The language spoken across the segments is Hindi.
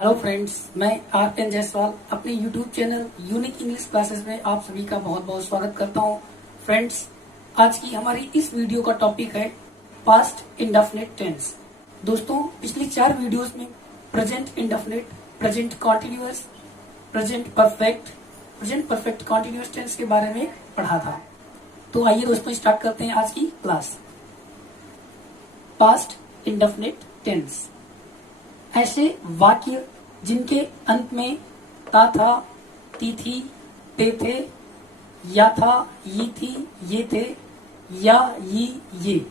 हेलो फ्रेंड्स, मैं आर.एन. जायसवाल अपने YouTube channel unique English classes में आप सभी का बहुत बहुत स्वागत करता हूं। फ्रेंड्स, आज की हमारी इस वीडियो का टॉपिक है पास्ट इंडेफिनिट टेंस। दोस्तों, पिछली 4 वीडियोस में present indefinite, present continuous, present perfect continuous tense के बारे में पढ़ा था। तो आइए दोस्तों स्टार्ट करते हैं आज की क्लास। पास्ट इंडेफिनिट टेंस ऐसे वाक्य जिनके अंत में ता था, ती थी, ते थे, या था, ये थी, ये थे, या ये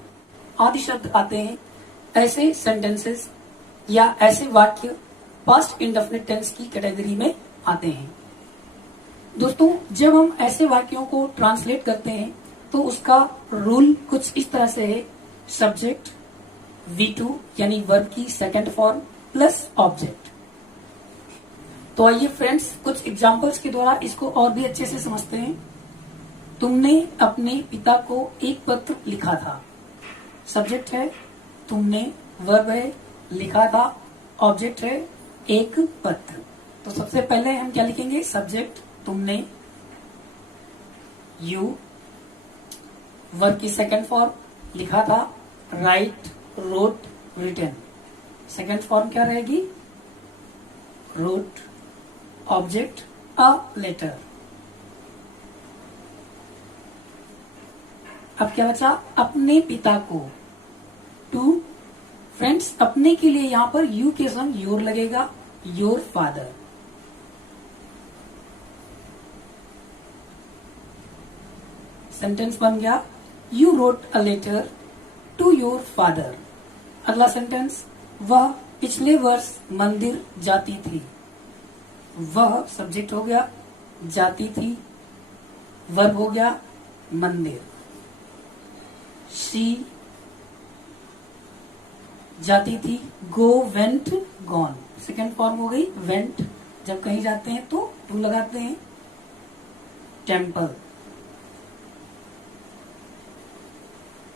आदि शब्द आते हैं। ऐसे सेंटेंसेस या ऐसे वाक्य पास्ट इंडेफिनिट टेंस की कैटेगरी में आते हैं। दोस्तों, जब हम ऐसे वाक्यों को ट्रांसलेट करते हैं तो उसका रूल कुछ इस तरह से है। सब्जेक्ट V2 यानी वर्ब की सेकंड फॉर्म प्लस ऑब्जेक्ट। तो आइए फ्रेंड्स, कुछ एग्जांपल्स के द्वारा इसको और भी अच्छे से समझते हैं। तुमने अपने पिता को एक पत्र लिखा था। सब्जेक्ट है तुमने, वर्ब है लिखा था, ऑब्जेक्ट है एक पत्र। तो सबसे पहले हम क्या लिखेंगे? सब्जेक्ट तुमने, यू, वर्ब की सेकंड फॉर्म लिखा था, write, wrote, written. Second form क्या रहेगी? Wrote, object a letter. अब क्या बचा? अपने पिता को, टू। फ्रेंड्स, अपने के लिए यहां पर यू के संग योर लगेगा, योर फादर। सेंटेंस बन गया, you wrote a letter to your father. अगला सेंटेंस, वह पिछले वर्ष मंदिर जाती थी। वह सब्जेक्ट हो गया, जाती थी, वर्ब हो गया मंदिर। शी जाती थी, गो, वेंट, गॉन। सेकेंड फॉर्म हो गई वेंट। जब कहीं जाते हैं तो टू लगाते हैं। टेम्पल।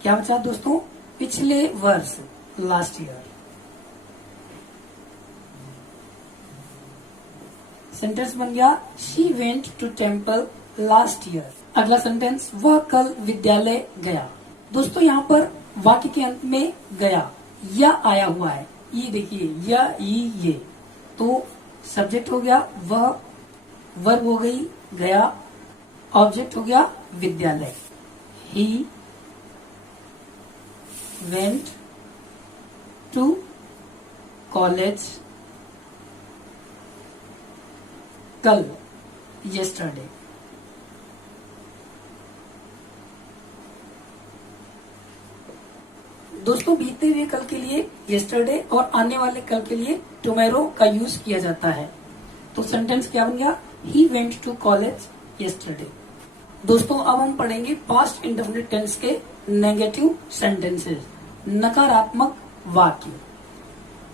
क्या बचा दोस्तों? पिछले वर्ष, लास्ट ईयर। सेंटेंस बन गया, she went to temple last year. अगला सेंटेंस, वह कल विद्यालय गया। दोस्तों, यहाँ पर वाक्य के अंत में गया या आया हुआ है। ये देखिए, या ये तो सब्जेक्ट हो गया वह, वर्ब हो गई गया, ऑब्जेक्ट हो गया विद्यालय। ही वेंट टू कॉलेज कल, yesterday। दोस्तों, बीते हुए कल के लिए yesterday और आने वाले कल के लिए tomorrow का यूज किया जाता है। तो सेंटेंस क्या बन गया? He went to college yesterday। दोस्तों, अब हम पढ़ेंगे पास्ट इंडेफिनिट टेंस के नेगेटिव सेंटेंसेस, नकारात्मक वाक्य।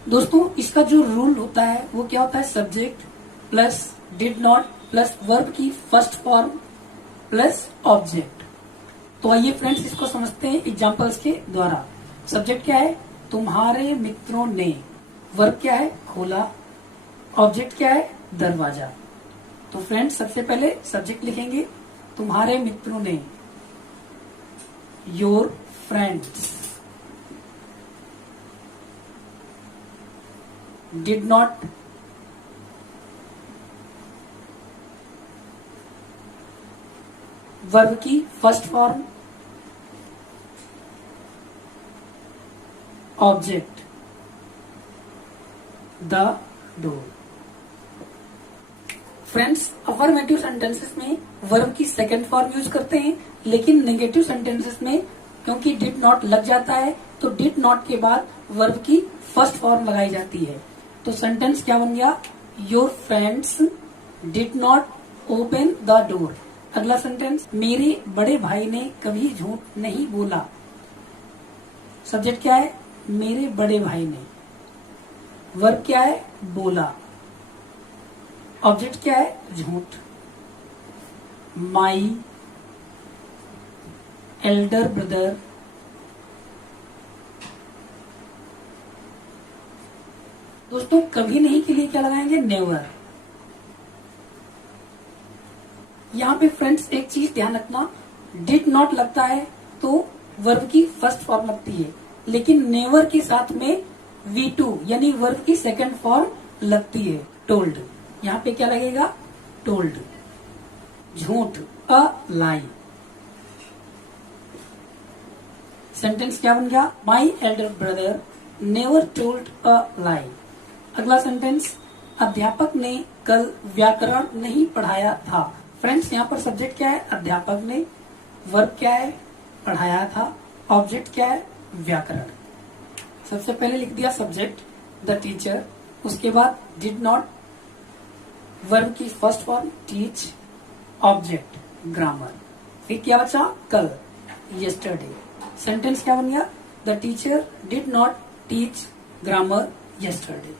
दोस्तों, इसका जो रूल होता है वो क्या होता है? Subject plus did not plus verb की फर्स्ट फॉर्म प्लस ऑब्जेक्ट। तो आइए फ्रेंड्स, इसको समझते हैं एग्जांपल्स के द्वारा। सब्जेक्ट क्या है? तुम्हारे मित्रों ने। वर्ब क्या है? खोला। ऑब्जेक्ट क्या है? दरवाजा। तो फ्रेंड्स, सबसे पहले सब्जेक्ट लिखेंगे तुम्हारे मित्रों ने, your friends. Did not, verb की first form, object the door. Friends, affirmative sentences में वर्ब की सेकंड फॉर्म यूज करते हैं, लेकिन नेगेटिव सेंटेंसेस में क्योंकि डिड नॉट लग जाता है तो डिड नॉट के बाद वर्ब की फर्स्ट फॉर्म लगाई जाती है। तो सेंटेंस क्या बन गया? Your friends did not open the door. अगला सेंटेंस, मेरे बड़े भाई ने कभी झूठ नहीं बोला। सब्जेक्ट क्या है? मेरे बड़े भाई ने। वर्ब क्या है? बोला। ऑब्जेक्ट क्या है? झूठ। माई एल्डर ब्रदर दोस्तों कभी नहीं के लिए क्या लगाएंगे, नेवर। यहाँ पे फ्रेंड्स एक चीज ध्यान रखना, डिड नॉट लगता है तो वर्ब की फर्स्ट फॉर्म लगती है, लेकिन नेवर के साथ में V2 यानी वर्ब की सेकंड फॉर्म लगती है, टोल्ड। यहाँ पे क्या लगेगा, टोल्ड। झूठ, अ लाई। सेंटेंस क्या बन गया, my elder brother never told a lie. अगला सेंटेंस, अध्यापक ने कल व्याकरण नहीं पढ़ाया था। फ्रेंड्स यहाँ पर सब्जेक्ट क्या है, अध्यापक ने, वर्ब क्या है, पढ़ाया था, ऑब्जेक्ट क्या है, व्याकरण। सबसे पहले लिख दिया सब्जेक्ट द टीचर, उसके बाद डिड नॉट, वर्ब की first form teach, object grammar, फिर क्या बचा, कल, यस्टरडे। सेंटेंस क्या बन गया, the teacher did not teach grammar yesterday.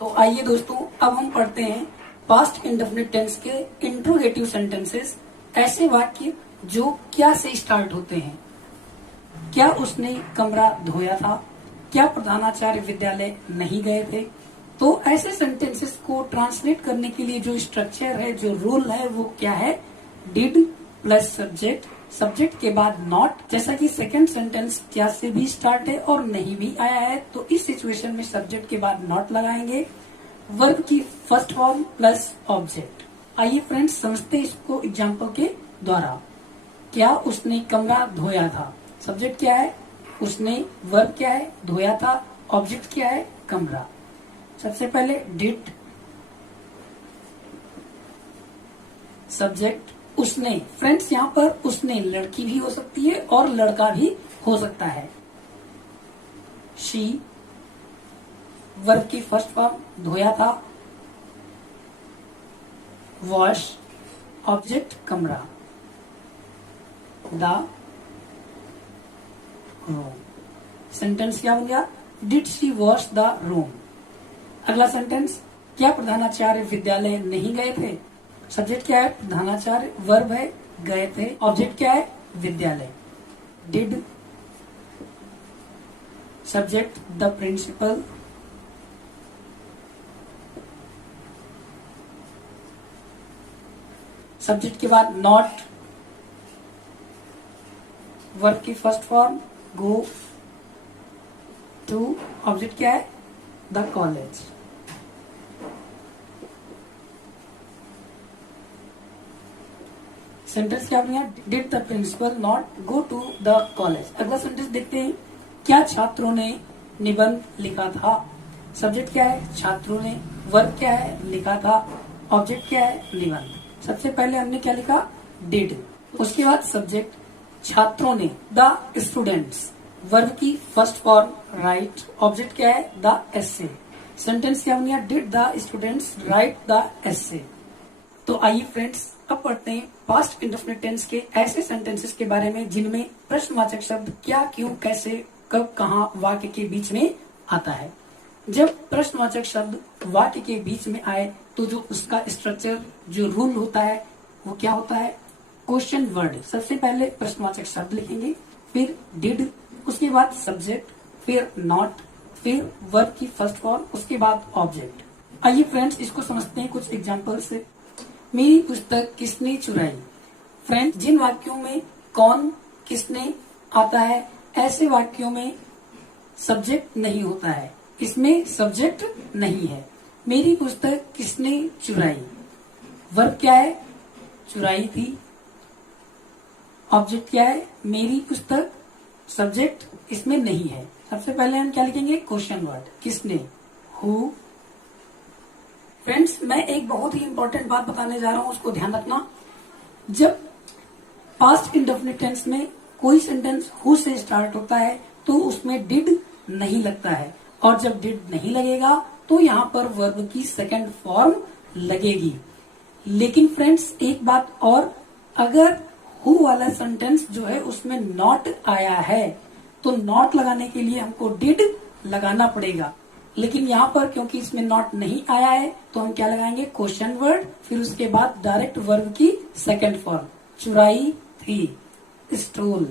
तो आइए दोस्तों अब हम पढ़ते हैं पास्ट इंडेफिनिट टेंस के इंट्रोगेटिव सेंटेंसेस, ऐसे वाक्य जो क्या से स्टार्ट होते हैं। क्या उसने कमरा धोया था, क्या प्रधानाचार्य विद्यालय नहीं गए थे। तो ऐसे सेंटेंसेस को ट्रांसलेट करने के लिए जो स्ट्रक्चर है, जो रूल है, वो क्या है, डिड प्लस सब्जेक्ट, सब्जेक्ट के बाद नॉट। जैसा कि सेकंड सेंटेंस क्या से भी स्टार्ट है और नहीं भी आया है, तो इस सिचुएशन में सब्जेक्ट के बाद नॉट लगाएंगे, वर्ब की फर्स्ट फॉर्म प्लस ऑब्जेक्ट। आइए फ्रेंड्स समझते हैं इसको एग्जाम्पल के द्वारा। क्या उसने कमरा धोया था, सब्जेक्ट क्या है, उसने, वर्ब क्या है, धोया था, ऑब्जेक्ट क्या है, कमरा। सबसे पहले डिड, सब्जेक्ट उसने। फ्रेंड्स यहाँ पर उसने लड़की भी हो सकती है और लड़का भी हो सकता है। शी, वर्ब की फर्स्ट फॉर्म धोया था, वॉश, ऑब्जेक्ट कमरा, द रूम। सेंटेंस क्या बन गया, did she wash the room. अगला सेंटेंस, क्या प्रधानाचार्य विद्यालय नहीं गए थे, सब्जेक्ट क्या है, प्रधानाचार्य, वर्ब है, गए थे, ऑब्जेक्ट क्या है, विद्यालय। Did, subject the principal, subject के बाद नॉट, वर्ब की first form go to, object क्या है, द कॉलेज। सेंटेंस क्या बन गया, did the principal not go to the college. अगला सेंटेंस देखते हैं, क्या छात्रों ने निबंध लिखा था, सब्जेक्ट क्या है, छात्रों ने, वर्ब क्या है, लिखा था, ऑब्जेक्ट क्या है, निबंध। सबसे पहले हमने क्या लिखा, डिड, उसके बाद सब्जेक्ट छात्रों ने, द स्टूडेंट्स, वर्ब की फर्स्ट फॉर्म राइट, ऑब्जेक्ट क्या है, द एसे। सेंटेंस क्या बन गया, did the students write the essay. तो आइए फ्रेंड्स अब पढ़ते हैं पास्ट इंडेफिनिट टेंस के ऐसे सेंटेंसेस के बारे में जिनमें प्रश्नवाचक शब्द क्या, क्यों, कैसे, कब, कहाँ वाक्य के बीच में आता है। जब प्रश्नवाचक शब्द वाक्य के बीच में आए तो जो उसका स्ट्रक्चर, जो रूल होता है, वो क्या होता है, क्वेश्चन वर्ड। सबसे पहले प्रश्नवाचक शब्द लिखेंगे, फिर डिड, उसके बाद सब्जेक्ट, फिर नॉट, फिर वर्ब की फर्स्ट फॉर्म, उसके बाद ऑब्जेक्ट। आइए फ्रेंड्स इसको समझते हैं कुछ एग्जाम्पल से। मेरी पुस्तक किसने चुराई। फ्रेंड्स जिन वाक्यों में कौन, किसने आता है, ऐसे वाक्यों में सब्जेक्ट नहीं होता है, इसमें सब्जेक्ट नहीं है। मेरी पुस्तक किसने चुराई, वर्ब क्या है, चुराई थी, ऑब्जेक्ट क्या है, मेरी पुस्तक, सब्जेक्ट इसमें नहीं है। सबसे पहले हम क्या लिखेंगे, क्वेश्चन वर्ड, किसने, हु। फ्रेंड्स मैं एक बहुत ही इंपॉर्टेंट बात बताने जा रहा हूं, उसको ध्यान रखना। जब पास्ट इंडेफिनिट टेंस में कोई सेंटेंस हु से स्टार्ट होता है तो उसमें डिड नहीं लगता है, और जब डिड नहीं लगेगा तो यहाँ पर वर्ब की सेकंड फॉर्म लगेगी। लेकिन फ्रेंड्स एक बात और, अगर हु वाला सेंटेंस जो है उसमें नॉट आया है तो नॉट लगाने के लिए हमको डिड लगाना पड़ेगा। लेकिन यहाँ पर क्योंकि इसमें नॉट नहीं आया है तो हम क्या लगाएंगे, क्वेश्चन वर्ड, फिर उसके बाद डायरेक्ट वर्ब की सेकंड फॉर्म, चुराई थी, stole,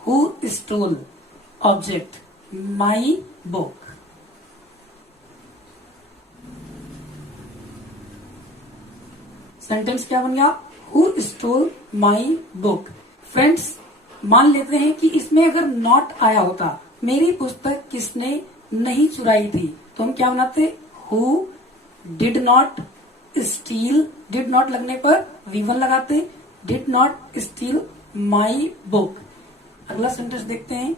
who stole, object, my book. Sentence क्या बन गया? Who stole my book. Friends, मान लेते हैं कि इसमें अगर नॉट आया होता, मेरी पुस्तक किसने नहीं चुराई थी, तो हम क्या बनाते? Who did not steel, did not लगने पर V1 लगाते, did not steel my book. अगला सेंटेंस देखते हैं,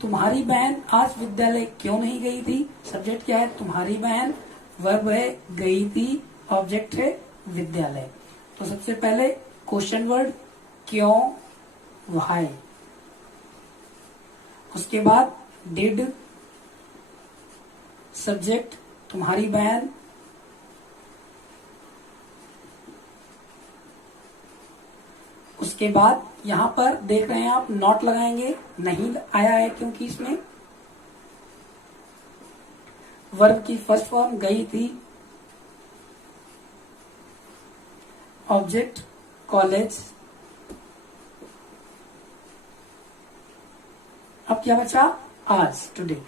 तुम्हारी बहन आज विद्यालय क्यों नहीं गई थी। सब्जेक्ट क्या है? तुम्हारी बहन। वर्ब है गई थी, ऑब्जेक्ट है विद्यालय। तो सबसे पहले क्वेश्चन वर्ड क्यों, व्हाई। उसके बाद डिड, सब्जेक्ट तुम्हारी बहन, उसके बाद यहां पर देख रहे हैं आप नॉट लगाएंगे, नहीं आया है क्योंकि इसमें वर्ब की फर्स्ट फॉर्म गई थी, ऑब्जेक्ट कॉलेज। अब क्या बचा? आज, टुडे।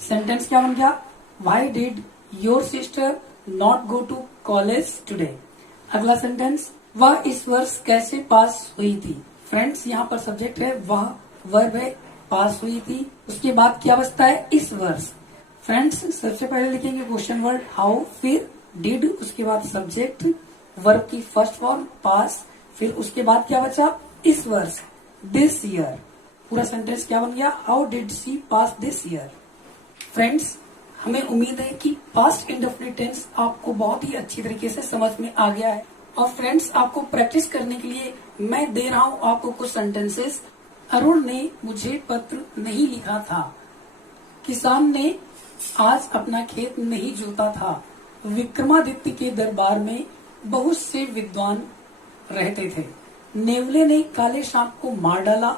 सेंटेंस क्या बन गया? Why did your sister not go to college today. अगला सेंटेंस, वह इस वर्ष कैसे पास हुई थी। फ्रेंड्स, यहाँ पर सब्जेक्ट है वह, वर्ब है पास हुई थी। उसके बाद क्या बचता है? इस वर्ष। फ्रेंड्स, सबसे पहले लिखेंगे क्वेश्चन वर्ड हाउ, फिर डिड, उसके बाद सब्जेक्ट, वर्ब की फर्स्ट फॉर्म पास, फिर उसके बाद क्या बचा? इस वर्ष, दिस ईयर। पूरा सेंटेंस क्या बन गया? How did she pass this year. Friends, हमें उम्मीद है कि पास्ट इंडेफिनिट टेंस आपको बहुत ही अच्छी तरीके से समझ में आ गया है। और फ्रेंड्स, आपको प्रैक्टिस करने के लिए मैं दे रहा हूँ आपको कुछ सेंटेंसेस। अरुण ने मुझे पत्र नहीं लिखा था। किसान ने आज अपना खेत नहीं जोता था। विक्रमादित्य के दरबार में बहुत से विद्वान रहते थे। नेवले ने काले सांप को मार डाला।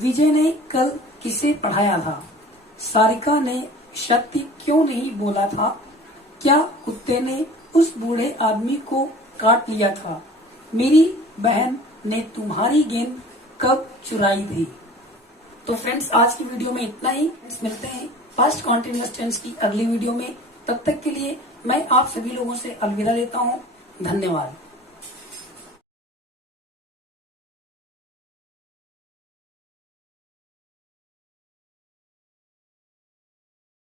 विजय ने कल किसे पढ़ाया था। सारिका ने सत्य क्यों नहीं बोला था। क्या कुत्ते ने उस बूढ़े आदमी को काट लिया था। मेरी बहन ने तुम्हारी गेंद कब चुराई थी। तो फ्रेंड्स, आज की वीडियो में इतना ही। मिलते हैं पास्ट कॉन्टिन्यूअस टेंस की अगली वीडियो में। तब तक के लिए मैं आप सभी लोगों से अलविदा लेता हूँ। धन्यवाद।